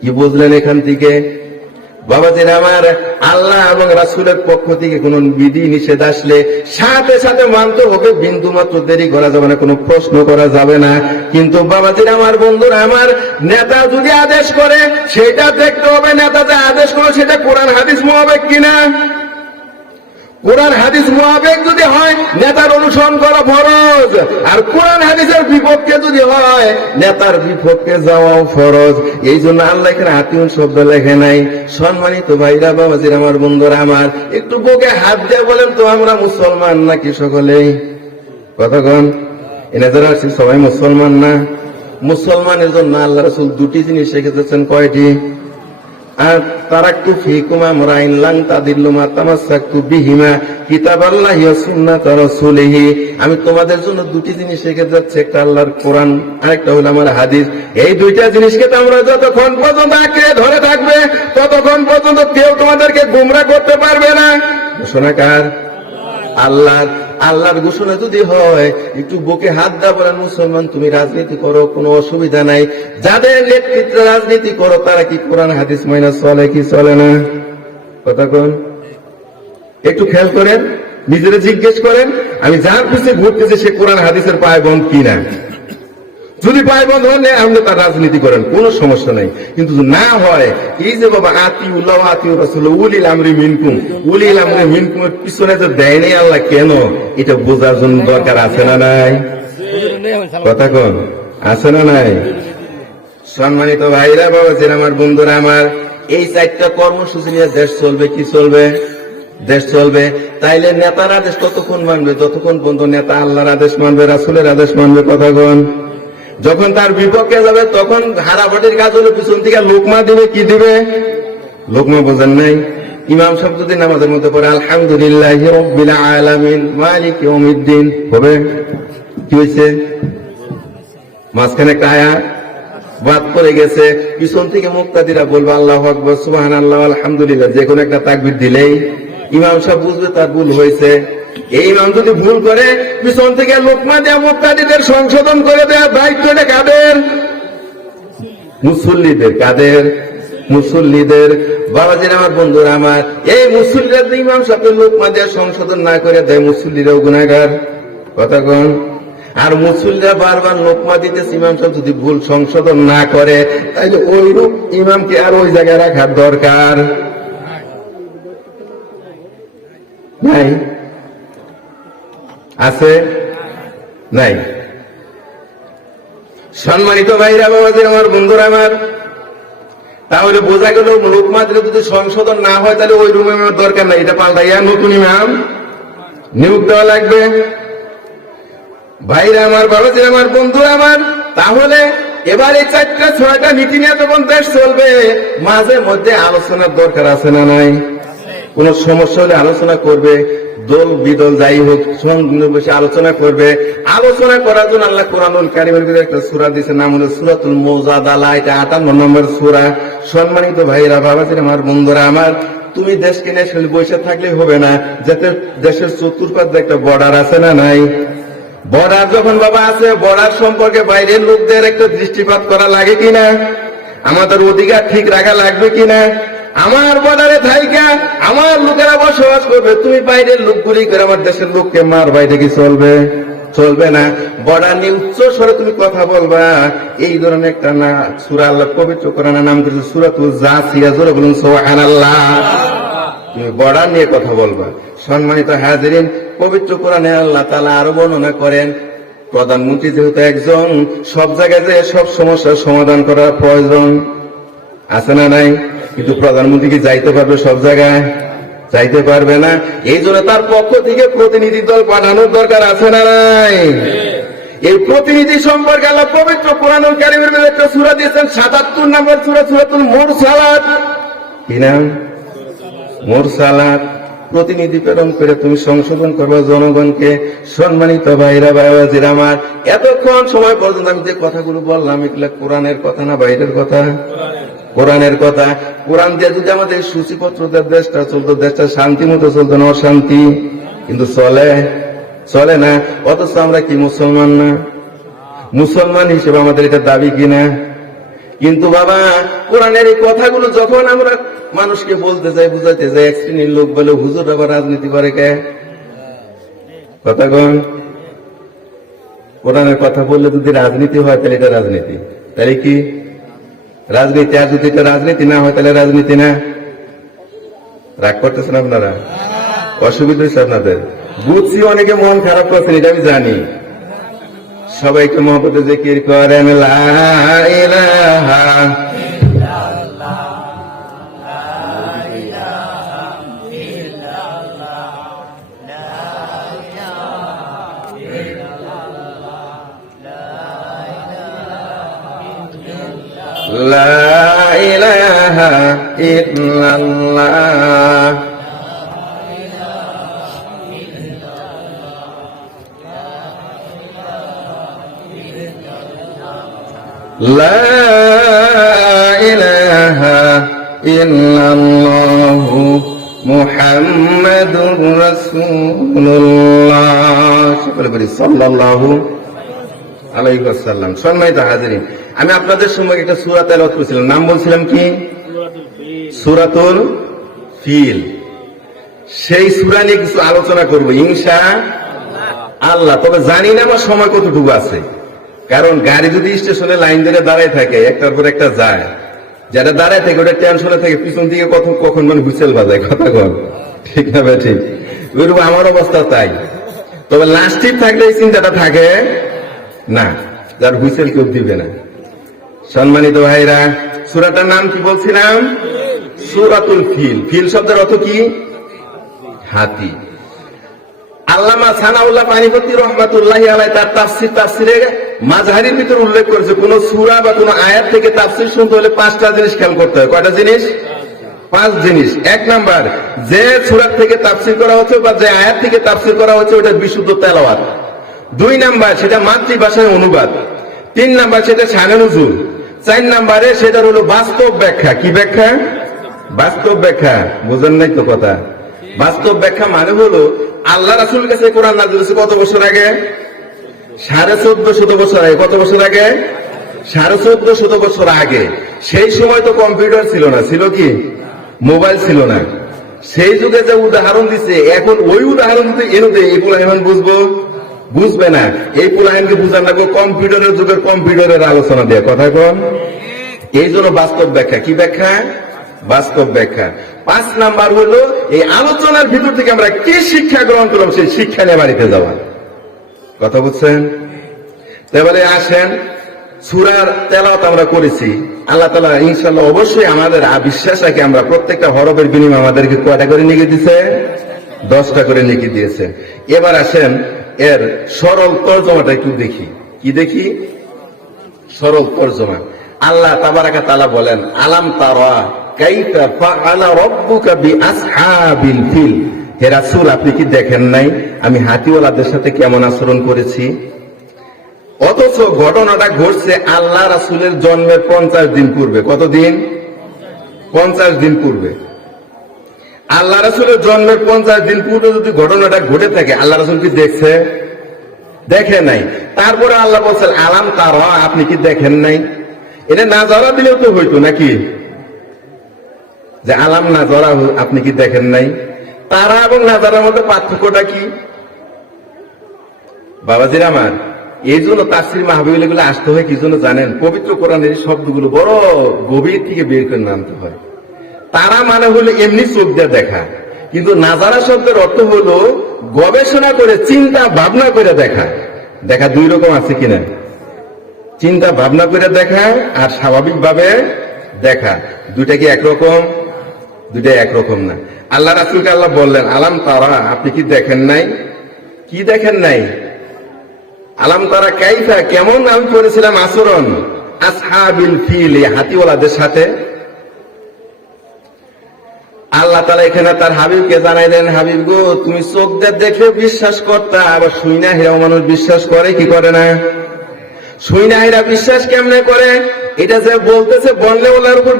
কি বুঝলেন এখান থেকে? বাবাজির আমার, আল্লাহ এবং রাসূলের পক্ষ থেকে কোন বিধি নিষেধ আসলে সাথে সাথে মানতে হবে, বিন্দু মাত্র দেরি করা যাবে না, কোনো প্রশ্ন করা যাবে না। কিন্তু বাবাজির আমার, বন্ধুরা আমার, নেতা যদি আদেশ করে সেটা দেখতে হবে নেতা যে আদেশ করে সেটা কোরআন হাদিস মোতাবেক কিনা। কোরআন হাদিস মোতাবেক যদি হয় নেতার অনুসরণ করা ফরজ, আর কোরআন হাদিসের বিপক্ষে যদি হয় নেতার বিপক্ষে যাওয়াও ফরজ। এই জন্য আল্লাহ এখানে আতিউন শব্দ লেখে নাই। সম্মানিত ভাইরা, বাবাজির আমার, বন্ধুরা আমার, একটু বুকে হাত দিয়ে বলেন তো আমরা মুসলমান নাকি সকলেই? কতক্ষণ এনে যারা আছি সবাই মুসলমান না? মুসলমানের জন্য আল্লাহ রাসূল দুটি জিনিস শিখিয়েছেন। কয়টি? আর তারাকতু ফিকুম আমরাইন লান তাদিল্লু মা তামাসসাকতু বিহিমা কিতাবাল্লাহি ওয়া সুন্নাত রাসূলিহি। আমি তোমাদের জন্য দুটি জিনিস রেখে যাচ্ছি, একটা আল্লাহর কোরআন, আরেকটা হলো আমার হাদিস। এই দুইটা জিনিসকে তোমরা যতক্ষণ পর্যন্ত আঁকড়ে ধরে থাকবে ততক্ষণ পর্যন্ত কেউ তোমাদেরকে গোমরাহ করতে পারবে না। ঘোষণা কার? আল্লাহর। আল্লাহর ঘোষণা যদি হয় একটু বুকে হাত দা বলেন, মুসলমান তুমি রাজনীতি করো, কোনো অসুবিধা নাই। যাদের নেতৃত্বে রাজনীতি করো তারা কি কোরআন হাদিস মাইনা চলে কি চলে না? কথা কোন? একটু খেয়াল করেন, নিজেরা জিজ্ঞেস করেন, আমি যার পিছিয়ে ঘুরতেছি সে কোরআন হাদিসের পায়বন্ধ কিনা। যদি পায়বন্ধ হলে আপনি তার রাজনীতি করেন, কোনো সমস্যা নাই। কিন্তু না হয়, এই যে বাবা আতিউল্লাহ আতিউর রাসূল উলিল আমরি মিনকুম, উলিল আমরি মিনকুমের পিছনে যে দেয় নেই আল্লাহ কেন, এটা বোঝার জন্য দরকার আছে না নাই? কথা কোন? আছে না নাই? সম্মানিত ভাইরা, বাবাজির আমার, বন্ধুরা আমার, এই চারটা কর্মসূচি নিয়ে দেশ চলবে। কি চলবে? দেশ চলবে। তাইলে নেতার আদেশ ততক্ষণ মানবে যতক্ষণ পর্যন্ত নেতা আল্লাহর আদেশ মানবে, রাসূলের আদেশ মানবে। কথা কোন? যখন তার বিপক্ষে যাবে তখন হারাবাটির কাজ হলো পিছন থেকে লোকমা দিবে। কি দিবে? লোকমা বোঝেন নাই? ইমাম সাহেব যদি নামাজের মধ্যে পড়ে আলহামদুলিল্লাহি রাব্বিল আলামিন মালিক ইয়াউমিদ্দিন, হবে? কি হয়েছে? মাঝখানে একটা আয়াত বাদ পড়ে গেছে, পিছন থেকে মুক্তাদিরা বলবে আল্লাহু আকবার, সুবহানাল্লাহ, আলহামদুলিল্লাহ, যে কোনো একটা তাকবীর দিলেই ইমাম সাহেব বুঝবে তার ভুল হয়েছে। এই ইমাম যদি ভুল করে পিছন থেকে লোকমা দেয়া মুক্তাদিদের সংশোধন করে দেওয়ার দায়িত্বটা কাদের? মুসল্লিদের। কাদের? মুসল্লিদের। বাবাজির আমার, বন্ধুরা আমার, এই মুসল্লিরা ইমাম সাহেবের লোকমা দেয়া সংশোধন না করে দেয়, মুসল্লিরাও গুনাহগার। কথা কোন? আর মুসল্লিরা বারবার লোকমা দিতেছে, ইমাম সাহেব যদি ভুল সংশোধন না করে তাহলে ওই রূপ ইমামকে আর ওই জায়গায় রাখার দরকার নাই? আছে? নাই? সম্মানিত ভাইরা, বাবাজির আমার, বন্ধুরা আমার, তাহলে বোঝা গেল লোকমা দিলে যদি সংশোধন না হয় তাহলে ওই রুমে দরকার নাই, এটা পাল্টাইয়া নতুন ইমাম নিয়োগ দেওয়া লাগবে। ভাইরা আমার, বাবাজির আমার, বন্ধুরা আমার, তাহলে এবার এই 4-6টা নীতি নিয়ে যখন দেশ চলবে মাঝে মধ্যে আলোচনার দরকার আছে না নাই? কোন সমস্যা হলে আলোচনা করবে, দল বিদল যাই হোক বসে আলোচনা করবে। আলোচনা করার জন্য আল্লাহ কোরআনুল কারীমের ভিতরে একটা সূরা দিয়েছে, নাম হলো সূরাতুল মুজাদালা। এটা 58 নম্বর সূরা। সম্মানিত ভাইরা, বাবাজির আমার, বন্ধুরা আমার, তুমি দেশকে নিয়ে শুধু বসে থাকলে হবে না, যাতে দেশের চতুর্পাশে একটা বর্ডার আছে না নাই? বর্ডার যখন বাবা আছে, বর্ডার সম্পর্কে বাইরের লোকদের একটা দৃষ্টিপাত করা লাগে কিনা? আমাদের অধিকার ঠিক রাখা লাগবে কিনা? আমার বর্ডারে থাইকা আমার লোকেরা বসবাস করবে, তুমি বাইরের লোকগুলি করে আমার দেশের লোককে মার, বাইরে কি চলবে? চলবে না। বর্ডার নিয়ে উচ্চ স্বরে তুমি কথা বলবা, এই ধরনের একটা না সূরা আল্লাহ পবিত্র কোরআনের নাম করেছে সূরাতুল জাসিয়া। জোরে বলুন সুবহানাল্লাহ। তুমি বর্ডার নিয়ে কথা বলবা। সম্মানিত হাজিরিন, পবিত্র কোরআনে আল্লাহ তাআলা আরো বর্ণনা করেন, প্রধানমন্ত্রী যেহেতু একজন, সব জায়গায় যে সব সমস্যার সমাধান করার প্রয়োজন আছে না নাই? কিন্তু প্রধানমন্ত্রী কি যাইতে পারবে সব জায়গায়? যাইতে পারবে না। এই জন্য তার পক্ষ থেকে প্রতিনিধি দল পাঠানোর দরকার আছে না নাই? এই প্রতিনিধি সম্পর্কে আল্লাহ পবিত্র কোরআনুল কারীমের মধ্যে একটা সূরা দিয়েছেন, 77 নম্বর সূরা, সূরাতুল মুরসালাত। কি নাম? মুরসালাত। প্রতিনিধি প্রেরণ করে তুমি সংশোধন করবে জনগণকে। সম্মানিত ভাইরা, বাবাজিরা আমার, এতক্ষণ সময় পর্যন্ত আমি যে কথাগুলো বললাম এগুলা কোরআনের কথা না বাইরের কথা? কোরআনের কথা। কোরআন দিয়ে যদি আমাদের সূচিপত্র দেশটা চলতো, দেশটা শান্তি মতো চলতো না অশান্তি? কিন্তু চলে না। অথচ আমরা কি মুসলমান না? মুসলমান হিসেবে আমাদের এটা দাবি কিনা? কিন্তু বাবা কোরআনের এই কথাগুলো যখন আমরা মানুষকে বলতে যাই, বুঝাইতে যাই, এক শ্রেণীর লোক বলে হুজুর আবার রাজনীতি করে কে? কথা কন, কোরআনের কথা বললে যদি রাজনীতি হয় তাহলে এটা রাজনীতি, তাহলে কি রাজনীতি? আর যদি এটা রাজনীতি না হয় তাহলে রাজনীতি না? রাগ করতেছেন আপনারা? অসুবিধা হয়েছে আপনাদের? বুঝছি অনেকে মন খারাপ করছেন, এটা আমি জানি। সবাইকে মহব্বতে জিকির করেন লা ইলাহা লা ইলাহা ইল্লাল্লাহ। লা ইলাহা ইল্লাল্লাহু মুহাম্মাদুর রাসূলুল্লাহ সকলে বলি সাল্লাল্লাহু আলাইহি ওয়াসাল্লাম। সম্মানিত হাজিরিন, আমি আপনাদের সঙ্গে একটা সূরা তেলাওয়াত করেছিলাম, নাম বলছিলাম কি? সূরাতুল ফিল। সেই সূরা নিয়ে কিছু আলোচনা করব ইনশাআল্লাহ। তবে জানি না আমার সময় কতটুকু আছে, কারণ গাড়ি যদি স্টেশনে লাইন ধরে দাঁড়ায় থাকে, একটার পর একটা যায়, যারা দাঁড়ায় থাকে ওটা টেনশনে থাকে, পিছন দিকে কখন মানে হুইসেল বাজায়, কথা কন ঠিক না ভাই? ঠিক ওইরকম আমার অবস্থা তাই। তবে লাস্টিক থাকলে এই চিন্তাটা থাকে না, যার হুইসেল কেউ দিবে না। সম্মানিত ভাইরা, সূরাটার নাম কি বলছিলাম? সূরাতুল ফিল। ফিল শব্দের অর্থ কি? হাতি। আল্লামা সানাউল্লাহ পানিপতি রহমাতুল্লাহি আলাইহি তার তাফসিরে মাযহারির ভিতর উল্লেখ করেছে, কোন সূরা বা কোন আয়াত থেকে তাফসির শুনতে হলে 5টা জিনিস খেয়াল করতে হয়। কয়টা জিনিস? 5 জিনিস। 1 নাম্বার, যে সূরা থেকে তাফসির করা হচ্ছে বা যে আয়াত থেকে তাফসির করা হচ্ছে ওটা বিশুদ্ধ তেলাওয়াত। 2 নাম্বার, সেটা মাতৃভাষায় অনুবাদ। 3 নাম্বার, সেটা শানে নুজুল। 4 নাম্বারে সেটার হলো বাস্তব ব্যাখ্যা। কি ব্যাখ্যা? বাস্তব ব্যাখ্যা। বুঝেন নাই তো কথা? বাস্তব ব্যাখ্যা মানে হলো আল্লাহ রাসূলের কাছে কোরআন নাযিল হয়েছে কত বছর আগে? 1450 বছর আগে। কত বছর আগে? 1450 বছর আগে। সেই সময় তো কম্পিউটার ছিল না, ছিল কি? মোবাইল ছিল না। সেই যুগে যে উদাহরণ দিছে, এখন ওই উদাহরণ দিতে এনে দেয়, এই পুলাহিমান বুঝবো? বুঝবে না। এই পুলাহিনকে বুঝান লাগবে কম্পিউটারের যুগের কম্পিউটারের আলোচনা দিয়ে, কথা কন। এই জন্য বাস্তব ব্যাখ্যা। কি ব্যাখ্যা? বাস্তব ব্যাখ্যা। 5 নাম্বার হলো এই আলোচনার ভিতর থেকে আমরা কি শিক্ষা গ্রহণ করলাম সেই শিক্ষা নিয়ে বাড়িতে যাওয়া। কথা বুঝছেন? তাহলে আসেন, সূরার তেলাওয়াত আমরা করেছি। আল্লাহ তাআলা ইনশাআল্লাহ অবশ্যই আমাদের বিশ্বাস রাখে, আমরা প্রত্যেকটা হরফের বিনিময়ে আমাদেরকে কয়টা করে নেকি দিয়েছে? 10টা করে নেকি দিয়েছে। এবার আসেন এর সরল তরজমাটা একটু দেখি। কি দেখি? সরল তরজমা। আল্লাহ তাবারাকা তাআলা বলেন, আলাম তারা কাইফা ফাআলা রাব্বুকা বিআসহাবিল ফিল। হে রাসূল, আপনি কি দেখেন নাই আমি হাতিওয়ালাদের সাথে কেমন আচরণ করেছি? অথচ ঘটনাটা ঘটছে আল্লাহ রাসূলের জন্মের 50 দিন পূর্বে। কতদিন? 50 দিন পূর্বে। আল্লাহ রাসূলের জন্মের 50 দিন পূর্বে যদি ঘটনাটা ঘটে থাকে, আল্লাহ রাসূল কি দেখছে? দেখে নাই। তারপরে আল্লাহ বলছেন আলাম তারা, আপনি কি দেখেন নাই? এটা না জানা দিলেও তো হইতো নাকি, যে আলাম না জরা, আপনি কি দেখেন নাই? তারা এবং না জানার মধ্যে পার্থক্যটা কি? বাবাজির আমার, এই জন্য তাফসীর মাহফিল এগুলো আসতে হয় কি জন্য জানেন? পবিত্র কোরআনের এই শব্দগুলো বড় গভীর থেকে বের করে আনতে হয়। তারা মানে হলো এমনি চোখ দিয়ে দেখা, কিন্তু নাজারা শব্দের অর্থ হলো গবেষণা করে চিন্তা ভাবনা করে দেখা। দেখা 2 রকম আছে কিনা? চিন্তা ভাবনা করে দেখা আর স্বাভাবিকভাবে দেখা। দুইটা কি একরকম? দুইটা একরকম না। আল্লাহ রাসূলকে আল্লাহ বললেন আলাম তারা, আপনি কি দেখেন নাই? কি দেখেন নাই? আলাম তারা কাইফা, কেমন আমি করেছিলাম আচরণ আসহাবিল ফিল, হাতিওয়ালাদের সাথে। আল্লাহ তাআলা এখানে তার হাবিবকে জানাইলেন, হাবিব গো, তুমি চোখ দিয়ে দেখে বিশ্বাস করতা, আবার শুইনা হেরাও মানুষ বিশ্বাস করে কি করে না? শুইনা হেরা বিশ্বাস কেমনে করে? এটা যে বলতেছে বললে ওলার উপর